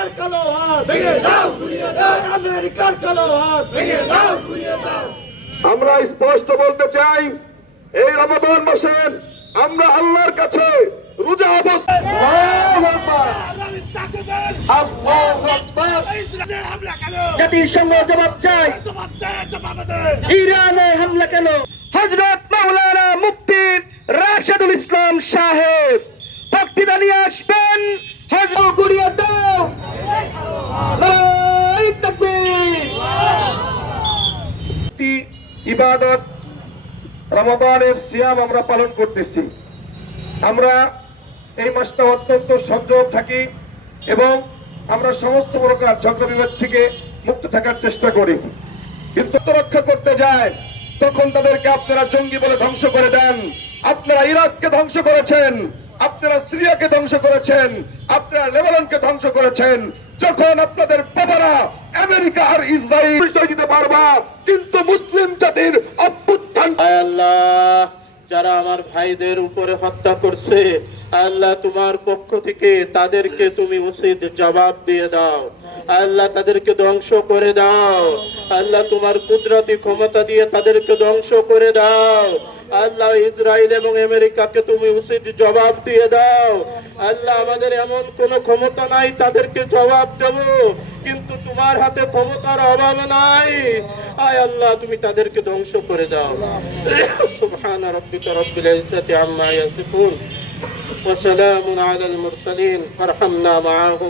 আমেরিকার কালো হাত ভেঙে দাও, গুড়িয়ে দাও, আমেরিকার কালো হাত ভেঙে দাও, গুড়িয়ে দাও। আমরা স্পষ্ট বলতে চাই, এই রমাদান মাসে আমরা আল্লাহর কাছে রোজা অবস্থায় জাতিসংঘ জবাব চাই, ইরানে হামলা কেন? হযরত মাওলানা মুফতি রাশেদুল ইসলাম সাহেব বক্তৃতা নিয়ে আসবেন। হযরত গুড়িয়ে দাও, নারায়ে তাকবীর। ইবাদত রমাদানের সিয়াম আমরা পালন করতেছি। আমরা এই মাসটা অত্যন্ত সংযম থাকি এবং আমরা সমস্ত প্রকার ঝগড়া বিবাদ থেকে মুক্ত থাকার চেষ্টা করি, কিন্তু রক্ষা করতে যায় তখন তাদেরকে আপনারা জঙ্গি বলে ধ্বংস করে দেন। আপনারা ইরাককে ধ্বংস করেছেন, আপনারা সিরিয়াকে ধ্বংস করেছেন, আপনারা লেবাননকে ধ্বংস করেছেন। যখন আপনাদের বাবারা আমেরিকা আর ইসরায়েল পরিচয় দিতে পারবা, কিন্তু মুসলিম জাতির অভ্যুত্থান। আল্লাহ, যারা আমার ভাইদের উপরে হত্যা করছে, আল্লাহ তোমার পক্ষ থেকে তাদেরকে তুমি উচিত জবাব দিয়ে দাও। আল্লাহ তাদেরকে ধ্বংস করে দাও। আল্লাহ তোমার কুদরতি ক্ষমতা দিয়ে তাদেরকে ধ্বংস করে দাও। আল্লাহ ইসরায়েল এবং আমেরিকাকে তুমি উচিত জবাব দিয়ে দাও। আল্লাহ আমাদের এমন কোন ক্ষমতা নাই তাদেরকে জবাব দেব, কিন্তু তোমার হাতে ক্ষমতার অভাব নাই। আয় আল্লাহ, তুমি তাদেরকে ধ্বংস করে দাও। সুবহান রাব্বিকা রাব্বিল ইজ্জাতি আম্মা ইয়াসিফুন ওয়া সালামুন আলাল মুরসালিন ওয়ারহামনা মাআহুম।